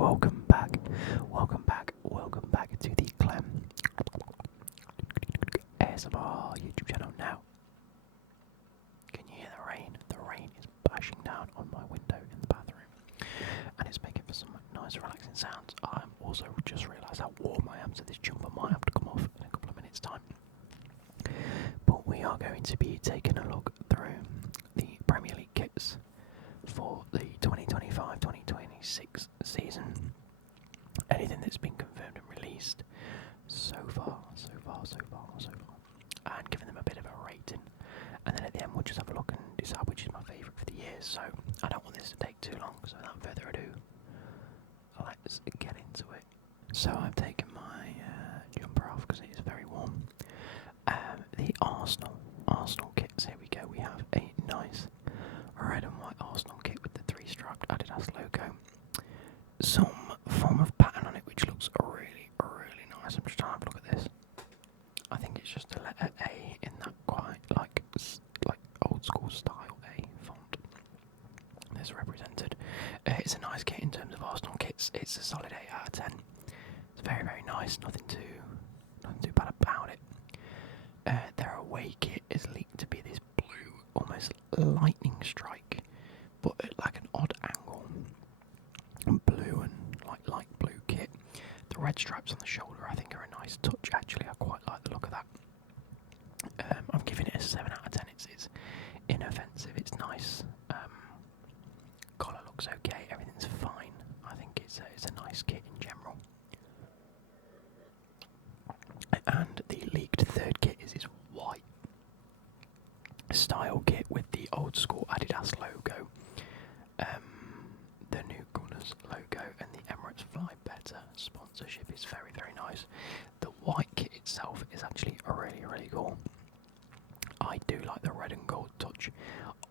welcome back. Welcome back to the Clem ASMR YouTube channel now. Can you hear the rain? The rain is bashing down on my window in the bathroom and it's making for some nice relaxing sounds. I'm also just realised how warm I am, so this jumper might have to come off in a couple of minutes time. But we are going to be taking a look through the Premier League kits for the 2025-2026 season. Anything that's been confirmed and released so far, and giving them a bit of a rating. And then at the end we'll just have a look and decide which is my favourite for the year. So I don't want this to take too long, so without further ado, let's get into it. So I've taken my jumper off because it is very warm. The Arsenal kits, here we go. We have a nice red and white Arsenal kit with the 3-striped Adidas logo. Some form of pattern on it which looks really nice. I'm just trying to have a look at this. I think it's just a letter A in that quite like old school style A font. There's represented. It's a nice kit in terms of Arsenal kits. It's a solid 8 out of 10. It's very nice. Nothing too bad about it. Their away kit is leaked to be this blue, almost lightning strike, but at like an odd angle. Blue and light blue kit. The red stripes on the shoulder I think are a nice touch. Actually, I quite like the look of that. I'm giving it a 7 out of 10. It's inoffensive. It's nice. Collar looks okay. Everything's fine. I think it's a nice kit in general. And the leaked third kit is this white style kit with the old school Adidas logo, the new Gunners logo, and the Emirates Fly Better sponsorship is very nice. The white kit itself is actually really cool. I do like the red and gold touch.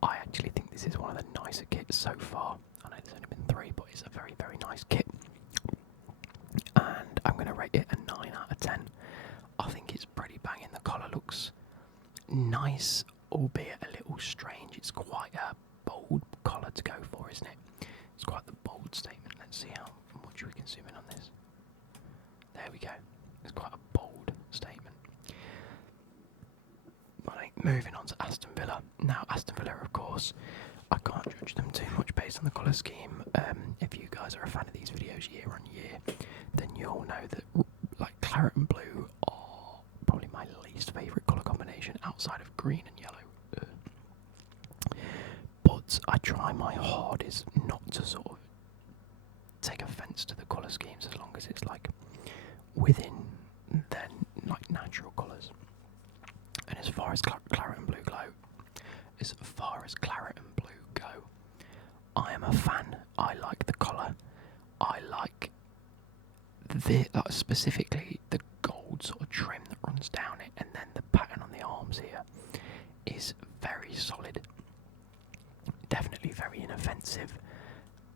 I actually think this is one of the nicer kits so far. I know there's only been 3, but it's a very nice kit. And I'm going to rate it a 9 out of 10. I think it's pretty banging. The collar looks nice, albeit a little strange. It's quite a bold collar to go for, isn't it? It's quite the bold statement. Let's see how much we can zoom in on this. There we go. It's quite a bold statement. Right, moving on to Aston Villa. Now, Aston Villa, of course, I can't judge them too much based on the colour scheme. If you guys are a fan of these videos year on year, then you'll know that like claret and blue are probably my least favourite colour combination outside of green and yellow. But I try my hardest not to sort of take offence to the colour schemes as long as it's like within their like natural colours. And as far as claret and blue go, I am a fan. I like the colour. I like specifically the gold sort of trim that runs down it, and then the pattern on the arms here is very solid. Definitely very inoffensive.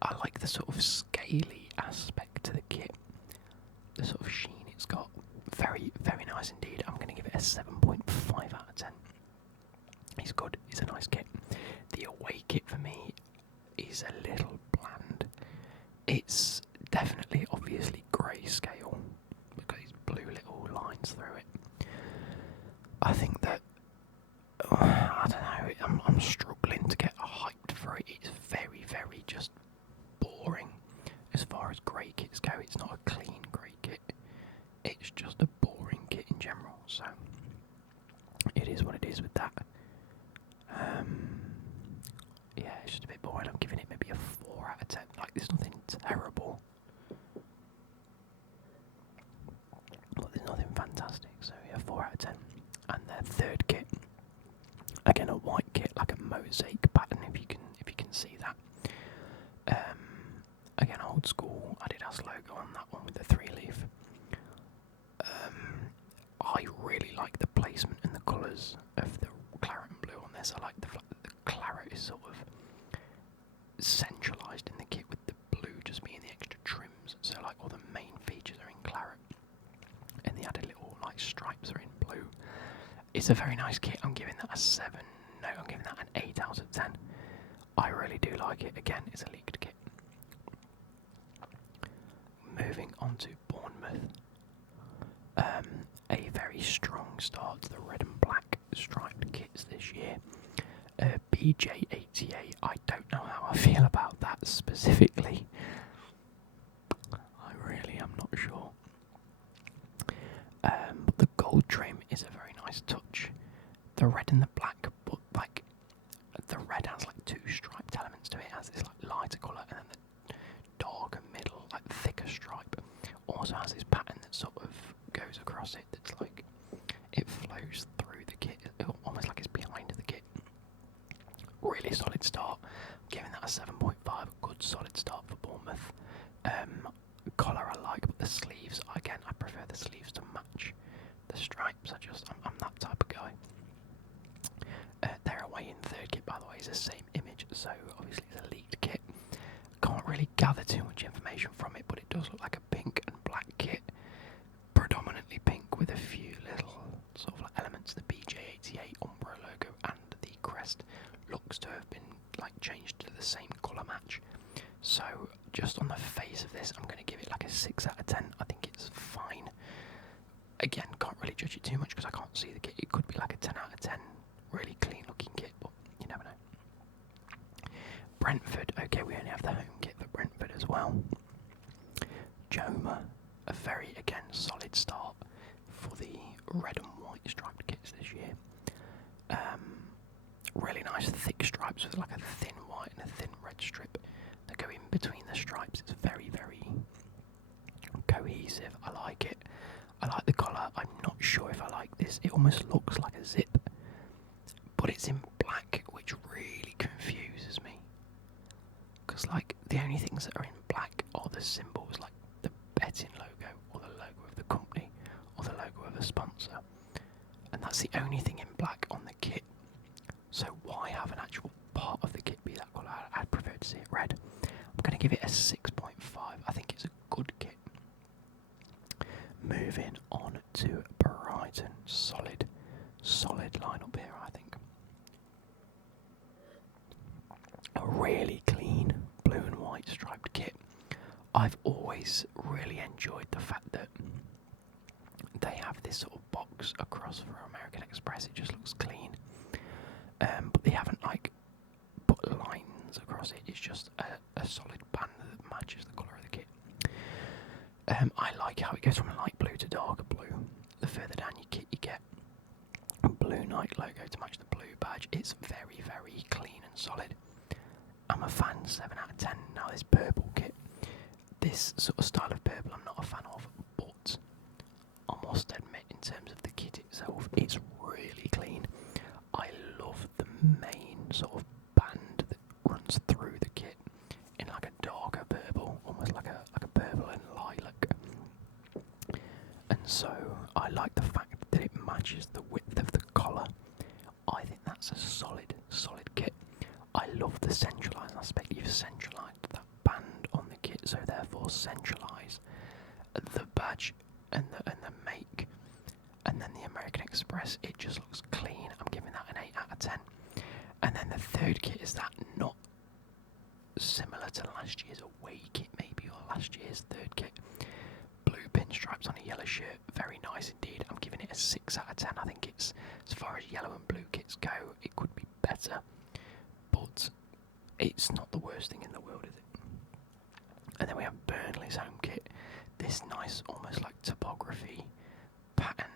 I like the sort of scaly aspect to the kit. The sort of sheen it's got. Very nice indeed. I'm going to give it a 7.5 out of 10. It's good. It's a nice kit. The away kit for me is a little bland. It's definitely, obviously, grayscale because these blue little lines through it. I think that I don't know. I'm struggling to get hyped for it. It's very just boring. As far as grey kits go, it's not a clean grey kit. It's just a boring kit in general. So it is what it is with that. Yeah, it's just a bit boring. I'm giving it maybe a 4 out of 10. Like, there's nothing terrible, but there's nothing fantastic. So yeah, 4 out of 10. And their third kit, again a white kit, like a mosaic pattern. If you can see that. Again, old school Adidas logo on that one with the 3-leaf. I really like the placement and the colours of the claret and blue on this. I like the fact that the claret is sort of centralised in the kit with the blue just being the extra trims. So like all the main features are in claret and the added little like stripes are in blue. It's a very nice kit. I'm giving that a 7. No, I'm giving that an 8 out of 10. I really do like it. Again, it's a leaked kit. moving on to Bournemouth. A very strong start to the red and black striped kits this year. BJ88, I don't know how I feel about that specifically. I really am not sure. But the gold trim is a very nice touch. The red and the black, but like the red has like two striped elements to it. It has this like lighter colour and then the darker middle, like thicker stripe. Also has this pattern that sort of goes across it. That's like it flows through the kit, almost like it's behind the kit. Really solid start. I'm giving that a 7.5. A good solid start for Bournemouth. Collar I like, but the sleeves again I prefer the sleeves to match the stripes. I'm that type of guy. Their away in third kit, by the way, is the same image, so obviously it's a leaked kit. Can't really gather too much information from it, but it does look like a pink and black kit, predominantly pink with a few little sort of like elements. The BJ88 Umbro logo and the crest looks to have been like changed to the same colour match. So just on the face of this, I'm going to give it like a 6 out of 10. I think it's fine. Again, can't really judge it too much because I can't see the kit. It could be like a 10 out of 10. Really clean looking kit, but you never know. Brentford, okay, we only have the home kit for Brentford as well. Joma, a very, again, solid start for the red and white striped kits this year. Really nice thick stripes with like a thin white and a thin red strip that go in between the stripes. It's very, very cohesive. I like it. I like the collar. I'm not sure if I like this. It almost looks like a zip, but it's in black, which really confuses me. Because like the only things that are in black are the symbols, like the betting logo or the logo of the company or the logo of a sponsor, and that's the only thing in black on the kit. So why have an actual part of the kit be that colour? I'd prefer to see it red. I'm going to give it a 6.5. I think it's a good kit. Moving on to Brighton. Solid lineup here, I think. A really clean blue and white striped kit. I've always really enjoyed the fact that they have this sort of box across for American Express. It just looks clean. But they haven't like put lines across it. It's just a solid band that matches the colour of the kit. I like how it goes from light blue to darker blue. The further down your kit you get a blue Nike logo to match the blue badge. It's very, very clean and solid. I'm a fan, 7 out of 10. Now this purple kit, this sort of style of purple I'm not a fan of, but I must admit in terms of the kit itself, it's really clean. I love the main sort of band that runs through the kit in like a darker purple, almost like a purple and lilac. And so I like the fact that it matches the width of the collar. I think that's a solid kit. I love the centralised aspect. You've centralised that band on the kit, so therefore centralise the badge and the make. And then the American Express, it just looks clean. I'm giving that an 8 out of 10. And then the third kit is that not similar to last year's away kit, maybe, or last year's third kit. Blue pinstripes on a yellow shirt, very nice indeed. I'm giving it a 6 out of 10. I think it's, as far as yellow and blue kits go, it could be better. But it's not the worst thing in the world, is it? And then we have Burnley's home kit. This nice, almost like topography pattern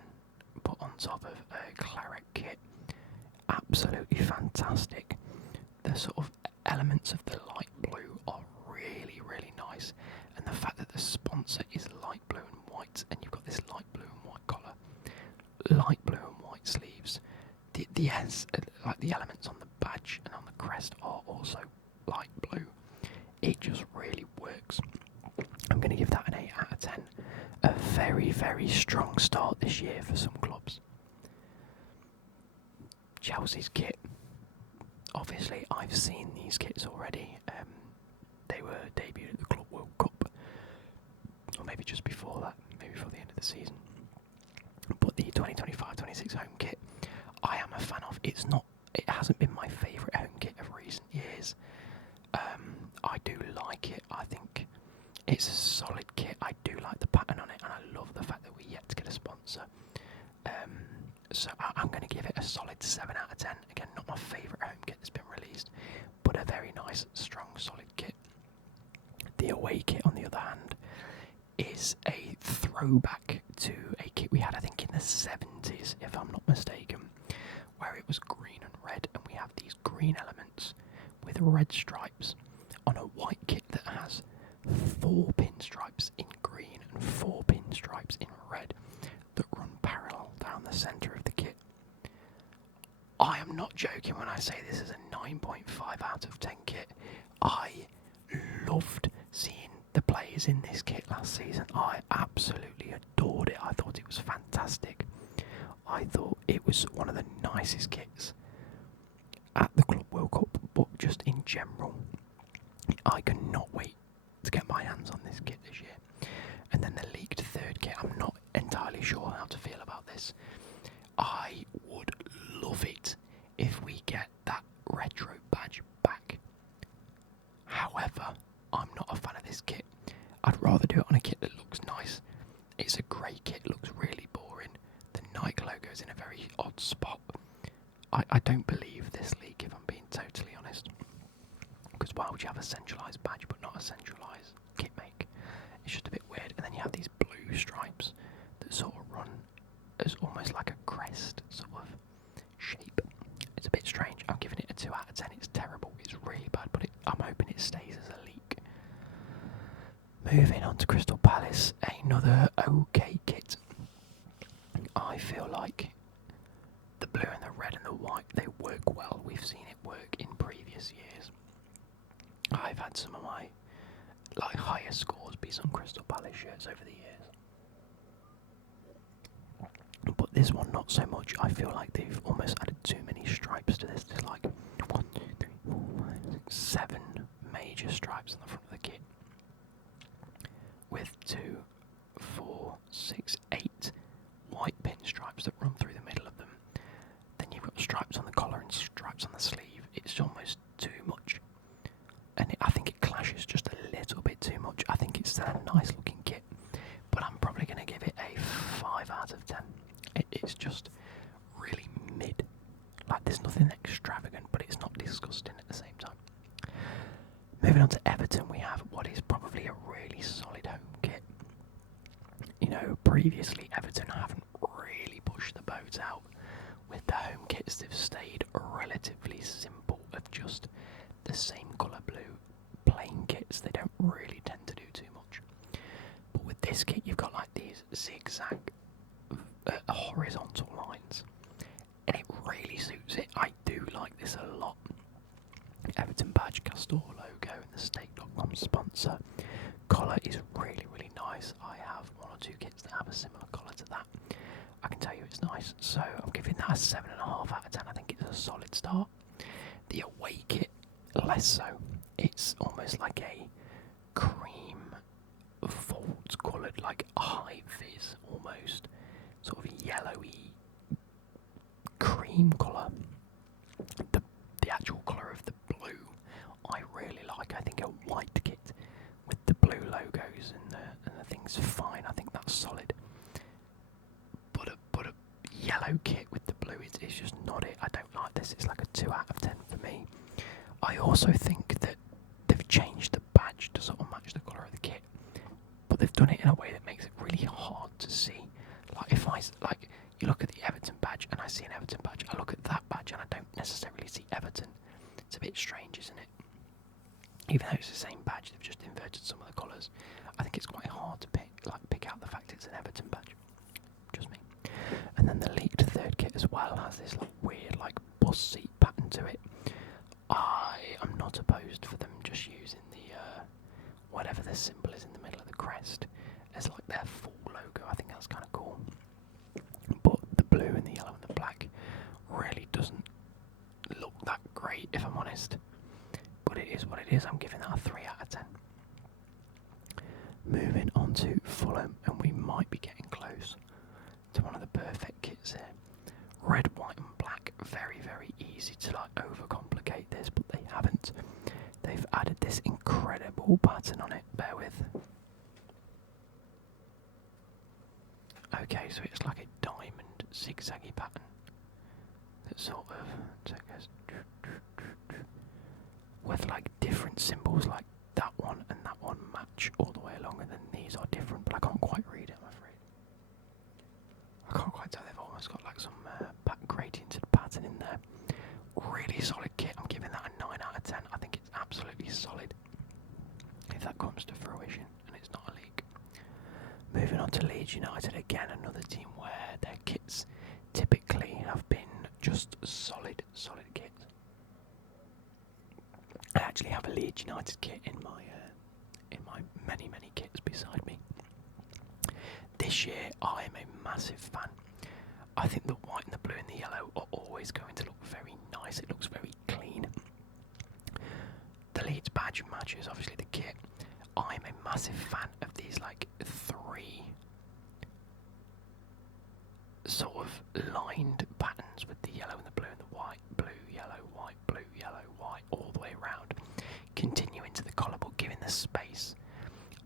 put on top of a claret kit. Absolutely fantastic. The sort of elements of the light blue are really, really nice. And the fact that the sponsor is light blue and white, and you've got this light blue and white collar, light blue and white sleeves. Like the elements on the badge and on the crest are also light blue. It just really works. I'm going to give that an 8 out of 10. A very, very strong start this year for some clubs. Chelsea's kit. Obviously, I've seen these kits already. They were debuted at the Club World Cup, or maybe just before that, maybe before the end of the season. But the 2025-26 home kit, I am a fan of. It hasn't been my favourite home kit of recent years. I do like it. I think It's a solid kit. I do like the pattern on it, and I love the fact that we're yet to get a sponsor. So I'm going to give it a solid 7 out of 10. Again, not my favourite home kit that's been released, but a very nice, strong, solid kit. The away kit, on the other hand, is a throwback to a kit we had, I think, in the 70s, if I'm not mistaken, where it was green and red, and we have these green elements with red stripes on a white kit that has 4 pinstripes in green and 4 pinstripes in red that run parallel down the centre of the kit. I am not joking when I say this is a 9.5 out of 10 kit. I loved seeing the players in this kit last season. I absolutely adored it. I thought it was fantastic. I thought it was one of the nicest kits at the Club World Cup, but just in general, I cannot wait to get my hands on this kit this year. And then the leaked third kit, I'm not entirely sure how to feel about this. I would love it if we get that retro badge back. However, I'm not a fan of this kit. I'd rather do it on a kit that looks nice. It's a grey kit, looks really boring. The Nike logo is in a very odd spot. I don't believe this leak, if I'm being totally honest. Because why would you have a centralised badge but not a centralised kit make? It's just a bit weird. And then you have these blue stripes that sort of run as almost like a crest sort of shape. It's a bit strange. I'm giving it a 2 out of 10. It's terrible. It's really bad, but I'm hoping it stays as a leak. Moving on to Crystal Palace, another okay kit. I feel like the blue and the red and the white, they work well. We've seen it work in previous years. I've had some of my higher scores be some Crystal Palace shirts over the years. But this one not so much. I feel like they've almost added too many stripes to this. There's like 1, 2, 3, 4, 5, 6, 7 major stripes on the front of the kit. With 2, 4, 6, 8 white pinstripes that run through the middle of them. Then you've got stripes on the collar and stripes on the sleeve. It's almost too much. And I think it clashes just a little bit too much. I think it's still a nice looking kit, but I'm probably going to give it a 5 out of 10. It's just really mid. Like, there's nothing extravagant, but it's not disgusting at the same time. Moving on to Everton, we have what is probably a really solid home kit. You know, previously Everton haven't really pushed the boat out with the home kits. They've stayed relatively simple, of just the same colour blue plain kits. They don't really tend to do too much. But with this kit, you've got like these zigzag horizontal lines, and it really suits it. I do like this a lot. Everton badge, Castor logo, and the Stake.com sponsor. Collar is really, really nice. I have 1 or 2 kits that have a similar collar to that. I can tell you it's nice, so I'm giving that a 7.5 out of 10. I think it's a solid start. The away kit, less so. It's almost like a cream vault coloured, like high vis almost, sort of yellowy cream colour. The actual colour of the blue I really like. I think a white kit with the blue logos and the thing's fine. I think that's solid. But a yellow kit with the blue is just not it. I don't like this. It's like a 2 out of 10 for me. I also think that they've changed the badge to sort of match the colour of the kit, but they've done it in a way that makes it really hard to see. Like, if you look at the Everton badge and I see an Everton badge, I look at that badge and I don't necessarily see Everton. It's a bit strange, isn't it? Even though it's the same badge, they've just inverted some of the colours. I think it's quite hard to pick out the fact it's an Everton badge. Just me. And then the leaked third kit as well has this weird bus seat pattern to it. I am not opposed for them just using the whatever the symbol is in the middle of the crest as their full logo. I think that's kind of cool. But the blue and the yellow and the black really doesn't look that great, if I'm honest. But it is what it is. I'm giving that a 3 out of 10. Moving on to Fulham, and we might be getting close to one of the perfect kits here. Red, white and black. Very, very easy to overcomplicate this, but they haven't. They've added this incredible pattern on it. Bear with. Okay, so it's like a diamond zigzaggy pattern that sort of with like different symbols, like that one and that one match all the way along, and then these are different, but I can't quite read it, I'm afraid. I can't quite tell, they've almost got like some gradiented pattern in there. Really solid kit, I'm giving that a 9 out of 10. I think it's absolutely solid, if that comes to fruition, and it's not a leak. Moving on to Leeds United, again another team where their kits typically have been just solid kits. I actually have a Leeds United kit in my many kits beside me. This year I am a massive fan. I think the white and the blue and the yellow are always going to look very nice. It looks very clean. The Leeds badge matches obviously the kit. I'm a massive fan of these like 3 sort of lined patterns with the yellow and the blue and the white, blue, yellow, white, all the way around. Continue into the collar, but given the space,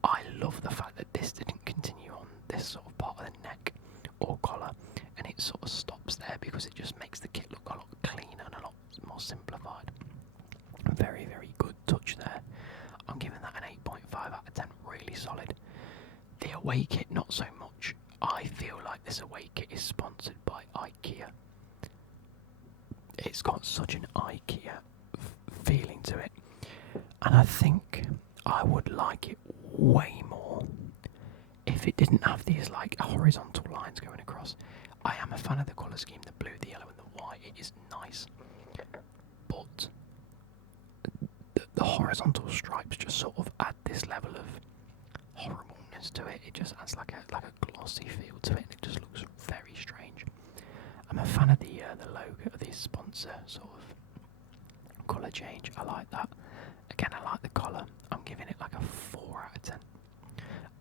I love the fact that this didn't continue on this sort of part of the neck or collar, and it sort of stops there because it just makes the kit look a lot cleaner and a lot more simplified. Very, very good touch there. I'm giving that an 8.5 out of 10, really solid. The away kit, not so much. I feel like this away kit is sponsored by IKEA. It's got such an IKEA feeling to it, and I think I would like it way more if it didn't have these like horizontal lines going across. I am a fan of the colour scheme, the blue, the yellow and the white. It is nice, but the horizontal stripes just sort of add this level of horribleness to it. It just adds like a glossy feel to it, and it just looks very strange. I'm a fan of the logo, the sponsor sort of colour change. I like that. Again, I like the collar. I'm giving it like a 4 out of 10.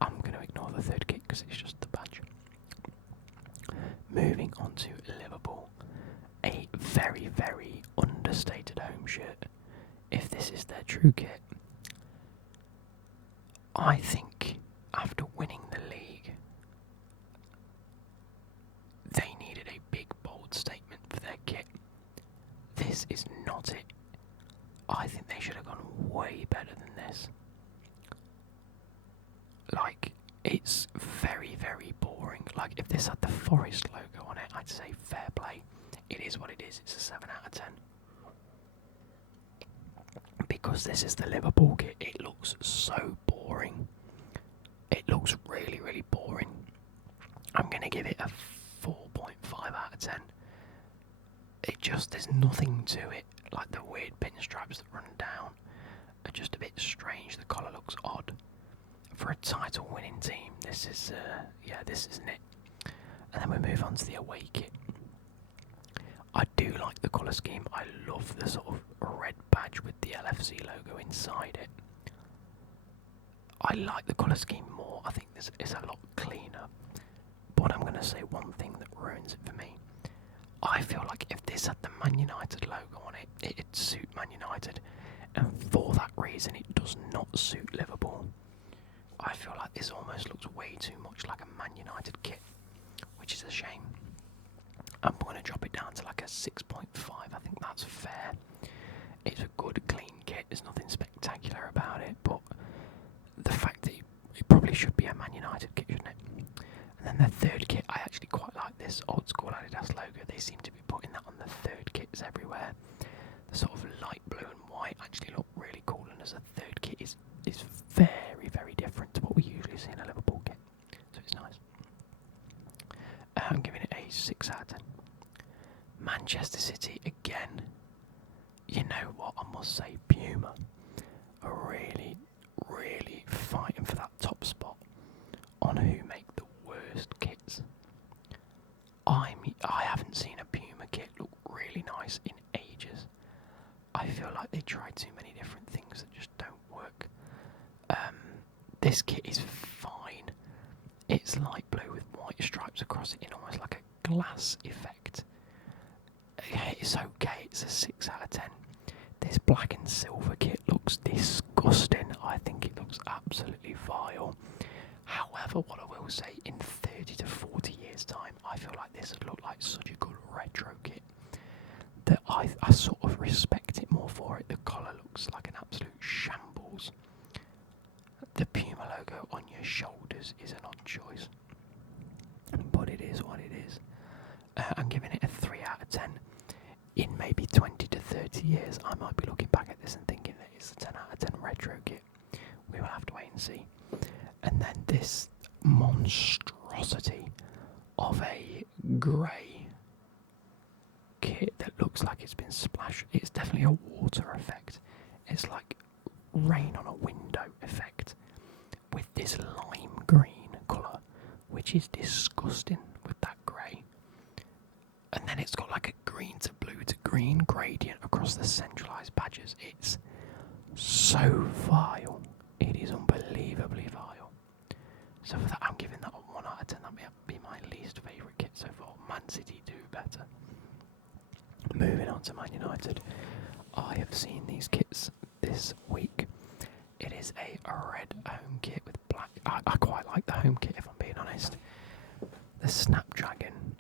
I'm going to ignore the third kit because it's just the badge. Moving on to Liverpool. A very, very understated home shirt. If this is their true kit, I think after winning the league, they needed a big, bold statement for their kit. This is not it. I think they should have gone way better than this. Like, it's very, very boring. Like, if this had the Forest logo on it, I'd say fair play. It is what it is. It's a 7 out of 10. Because this is the Liverpool kit, it looks so boring. It looks really, really boring. I'm going to give it a 4.5 out of 10. There's nothing to it. Like the weird pinstripes that run down are just a bit strange. The collar looks odd. For a title winning team, this isn't it. And then we move on to the away kit. I do like the colour scheme. I love the sort of red badge with the LFC logo inside it. I like the colour scheme more. I think this is a lot cleaner. But I'm going to say one thing that ruins it for me. I feel like if this had the Man United logo on it, it'd suit Man United. And for that reason, it does not suit Liverpool. I feel like this almost looks way too much like a Man United kit, which is a shame. I'm going to drop it down to like a 6.5. I think that's fair. It's a good, clean kit. There's nothing spectacular about it, but the fact that it probably should be a Man United kit, shouldn't it? And then the third kit, I actually quite like this old school Adidas logo. They seem to be putting that on the third kits everywhere. The sort of light blue and white actually look really cool, and as a third kit is very, very different to what we usually see in a Liverpool kit. So it's nice. I'm giving it a 6 out of 10. Manchester City again. You know what, I must say, Puma are really, really fighting for that top spot on who make the worst kits. I haven't seen a Puma kit look really nice in ages. I feel like they tried too many different things that just don't work. This kit is fine. It's light blue with white stripes across it in almost like a glass effect. It's okay, it's a 6 out of 10. This black and silver kit looks disgusting. I think it looks absolutely vile. However, what I will say, in 30 to 40 years' time, I feel like this would look like such a good retro kit that I sort of respect it more for it. The collar looks like an absolute shambles. The Puma logo on your shoulders is an odd choice, but it is what it is. I'm giving it a 3 out of 10. In maybe 20 to 30 years, I might be looking back at this and thinking that it's a 10 out of 10 retro kit. We will have to wait and see. And then this monstrosity of a grey kit that looks like it's been splashed. It's definitely a water effect. It's like rain on a window effect with this lime green colour, which is disgusting with that grey. And then it's got like a green to blue to green gradient across the centralised badges. It's so vile. It is unbelievably vile. So for that, I'm giving that a 1 out of 10. That may be my least favourite kit so far. Man City do better. Moving on to Man United. I have seen these kits this week. It is a red home kit with black. I quite like the home kit, if I'm being honest. The Snapdragon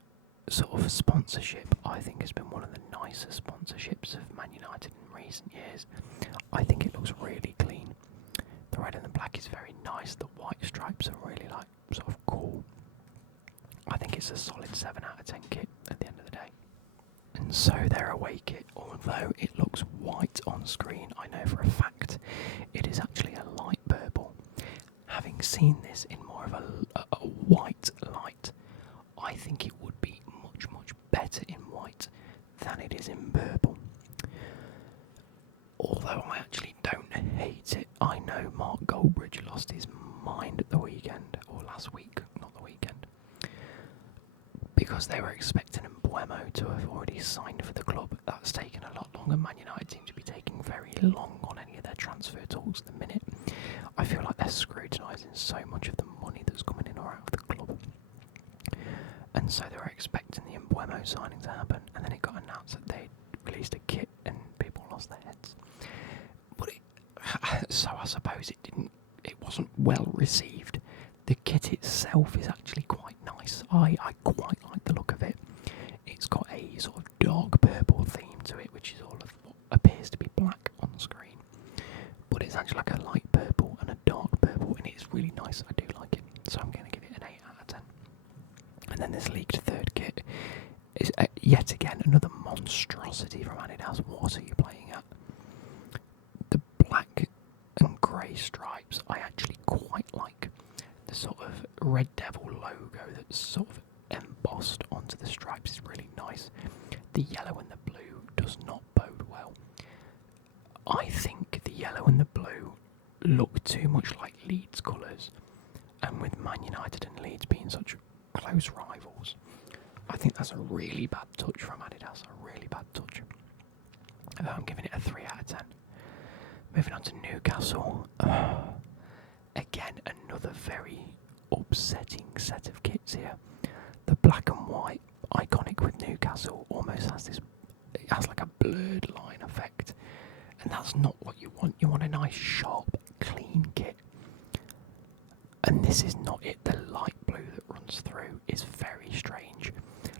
sort of sponsorship, I think, has been one of the nicer sponsorships of Man United in recent years. I think it looks really clean. The red and the black is very nice. The white stripes are really like sort of cool. I think it's a solid 7 out of 10 kit at the end of the day. And so their away kit, although it looks white on screen, I know for a fact it is actually a light purple. Having seen this in more of a white light, I think it would be much better in white than it is in purple. Although I actually don't hate it. I know Mark Goldbridge lost his mind at the weekend, or last week, not the weekend, because they were expecting Mbuemo to have already signed for the club. That's taken a lot longer. Man United seem to be taking very long on any of their transfer talks at the minute. I feel like they're scrutinising so much of the money that's coming in or out of the club. And so they were expecting the Mbuemo signing to happen, and then it got announced that they released a kit and people lost their heads. But so I suppose it wasn't well received. The kit itself is actually quite nice. I quite like the look of it. It's got a sort of dark purple theme to it, which is all of what appears to be black on screen. But it's actually like a light purple and a dark purple, and it's really nice. I do like it. So I'm going to give it an 8 out of 10. And then this leaked third kit is yet again another monstrosity from Adidas. What are you playing at? The black and grey stripes I actually quite like. The sort of Red Devil logo that's sort of embossed onto the stripes is really nice. The yellow and the blue does not bode well. I think the yellow and the blue look too much like Leeds colours, and with Man United and Leeds being such close rivals, I think that's a really bad touch from Adidas, a really bad touch. I'm giving it a 3 out of 10. Moving on to Newcastle. Again, another very upsetting set of kits here. The black and white, iconic with Newcastle, almost has this, it has like a blurred line effect, and that's not what you want. You want a nice, sharp, clean kit. And this is not it. The light blue that runs through is very strange.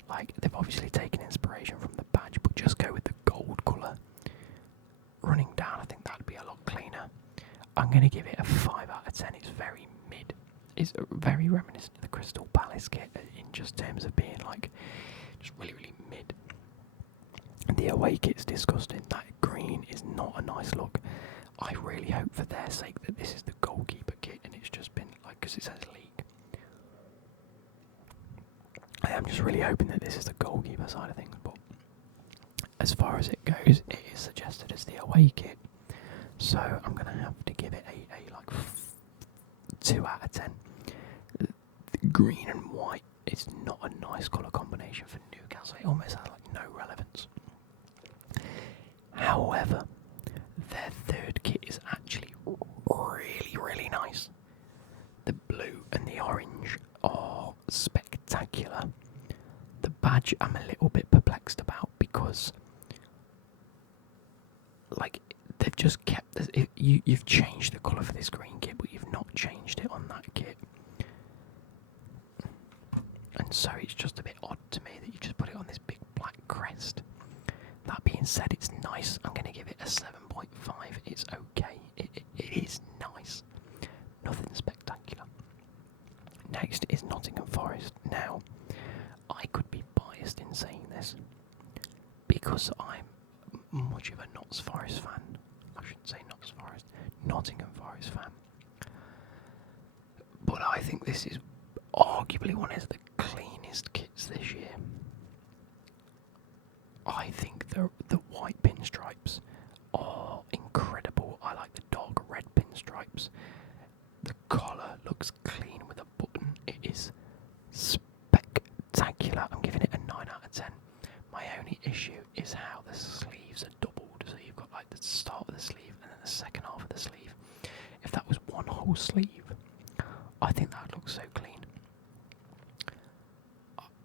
Like, they've obviously taken inspiration from the badge, but just go with the gold colour running down. I think that'd be a lot cleaner. I'm going to give it a 5 out of 10. It's very mid. It's very reminiscent of the Crystal Palace kit in just terms of being like just really mid. The away kit's disgusting. That green is not a nice look. I really hope for their sake that this is the goalkeeper kit and it's just been like, because it says league. I am just really hoping that this is the goalkeeper side of things, but as far as it goes, it is suggested as the away kit. So I'm going to have to give it a like 2 out of 10. The green and white is not a nice colour combination for Newcastle. It almost has like no relevance. However, their third kit is actually really nice. The blue and the orange are spectacular. The badge I'm a little bit perplexed about because, like, they've just kept this. You've changed the colour for this green kit, but you've not changed it on that kit. it's just a bit odd to me that you just put it on this big black crest. That being said, it's nice. I'm going to give it a 7.5. It's okay. It is nice. Nothing spectacular. Next is Nottingham Forest. Now, I could be biased in saying this because I'm much of a Notts Forest fan. I shouldn't say Notts Forest, Nottingham Forest fan. But I think this is arguably one of the cleanest kits this year. I think the white pinstripes are incredible. I like the dark red pinstripes. The collar looks clean with a button. It is spectacular. I'm giving it a 9 out of 10. My only issue is how the sleeves are doubled. So you've got like the start of the sleeve and then the second half of the sleeve. If that was one whole sleeve, I think that would look so clean.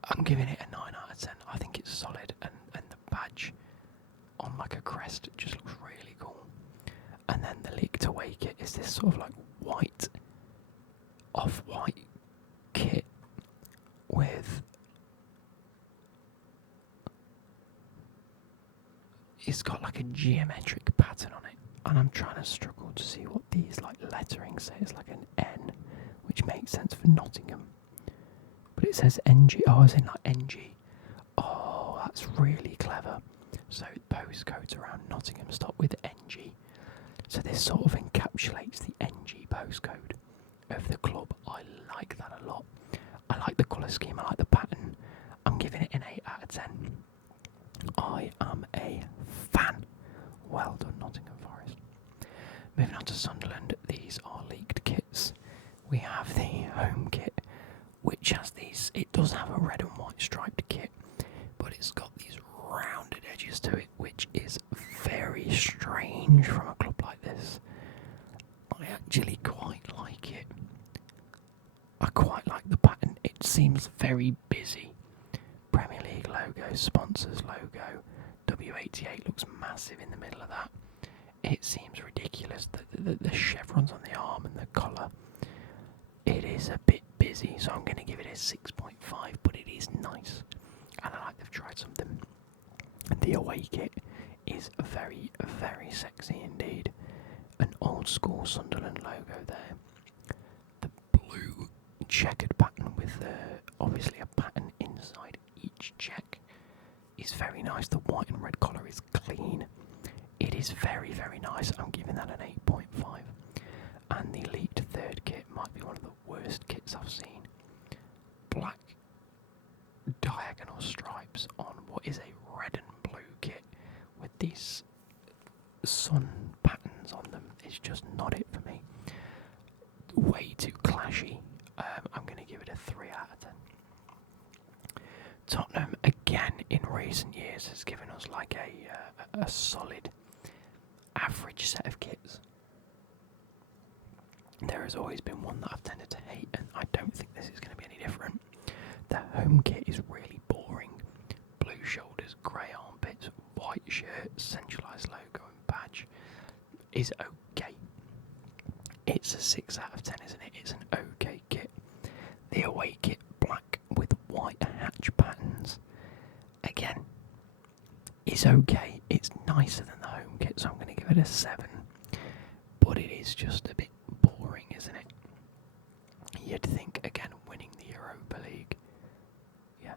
I'm giving it a 9 out of 10. I think it's solid, and the badge on like a crest just looks really cool. And then the Leaked Away kit is this sort of like white, off-white kit with... It's got like a geometric pattern on it, and I'm trying to struggle to see what these like lettering say. It's like an N, which makes sense for Nottingham. But it says NG. Oh, as in like NG. Oh, that's really clever. So postcodes around Nottingham start with NG. So this sort of encapsulates the NG postcode of the club. I like that a lot. I like the colour scheme. I like the pattern. I'm giving it an 8 out of 10. I am a fan. Well done, Nottingham Forest. Moving on to Sunderland. These are leaked kits. We have the home kit, which has these, it does have a red and white striped kit, but it's got these rounded edges to it, which is very strange from a club like this. I actually quite like it. I quite like the pattern. It seems very busy. Premier League logo, sponsors logo, W88 looks massive in the middle of that. It seems ridiculous, the chevrons on the arm and the collar. It is a bit busy, so I'm going to give it a 6.5, but it is nice, and I like they've tried something. The away kit is very, very sexy indeed. An old school Sunderland logo there. The blue checkered pattern with obviously a pattern inside each check is very nice. The white and red collar is clean. It is very, very nice. I'm giving that an 8.5. And the leaked third kit might be one of the worst kits I've seen. Black diagonal stripes on what is a red and blue kit with these sun patterns on them. It's just not it for me. Way too clashy. I'm going to give it a 3 out of 10. Tottenham, again, in recent years, has given us like a solid average set of kits. There has always been one that I've tended to hate, and I don't think this is going to be any different. The home kit is really boring. Blue shoulders, grey armpits, white shirt, centralised logo and badge is okay. It's a 6 out of 10, isn't it? It's an okay kit. The away kit, black with white hatch patterns, again, is okay. It's nicer than the home kit, so I'm going to give it a 7. But it is just a bit boring, isn't it? You'd think, again, winning the Europa League, yeah,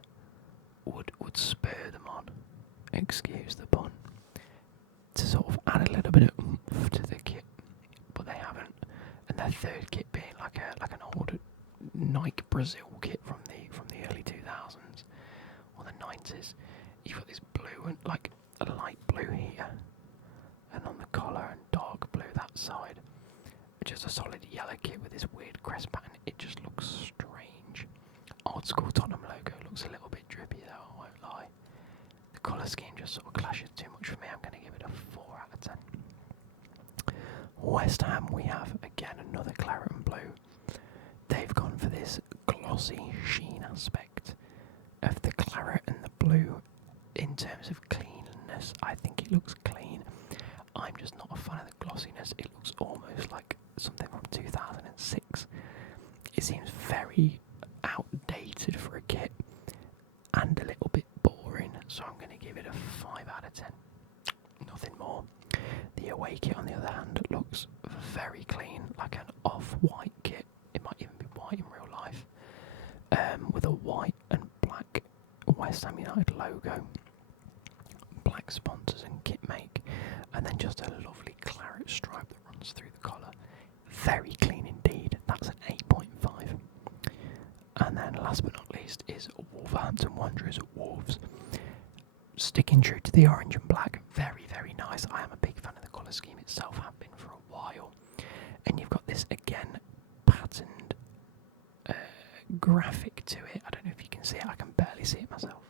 would spur them on, excuse the pun, to sort of add a little bit of oomph to the kit, but they haven't. And their third kit being like an old Nike Brazil kit from the early 2000s or the 90s. You've got this blue and like a light blue here, and on the collar and dark blue that side. Just a solid yellow kit with this weird crest pattern. It just looks strange. Old school Tottenham logo looks a little bit drippy though, I won't lie. The colour scheme just sort of clashes too much for me. I'm going to give it a 4 out of 10. West Ham, we have again another claret and blue. They've gone for this glossy sheen aspect of the claret and the blue. In terms of cleanliness, I think it looks clean. I'm just not a fan of the glossiness. It looks almost like something from 2006. It seems very outdated for a kit, The away kit, on the other hand, looks very clean, like an off-white kit. It might even be white in real life, with a white and black West Ham United logo, black sponsors and kit make, and then just a lovely claret stripe that runs through the collar. Very clean indeed. That's an 8.5. And then last but not least is Wolverhampton Wanderers at Wolves. Sticking true to the orange and black, very, very nice. I am a big fan of the colour scheme itself, have been for a while. And you've got this, again, patterned graphic to it. I don't know if you can see it, I can barely see it myself.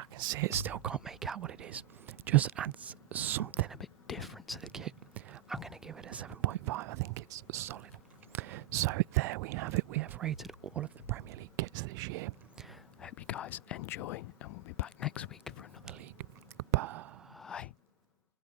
I can see it, still can't make out what it is. Just adds something a bit different to the kit. I'm going to give it a 7.5, I think it's solid. So there we have it, we have rated all of the Premier League kits this year. I hope you guys enjoy, and we'll be back next week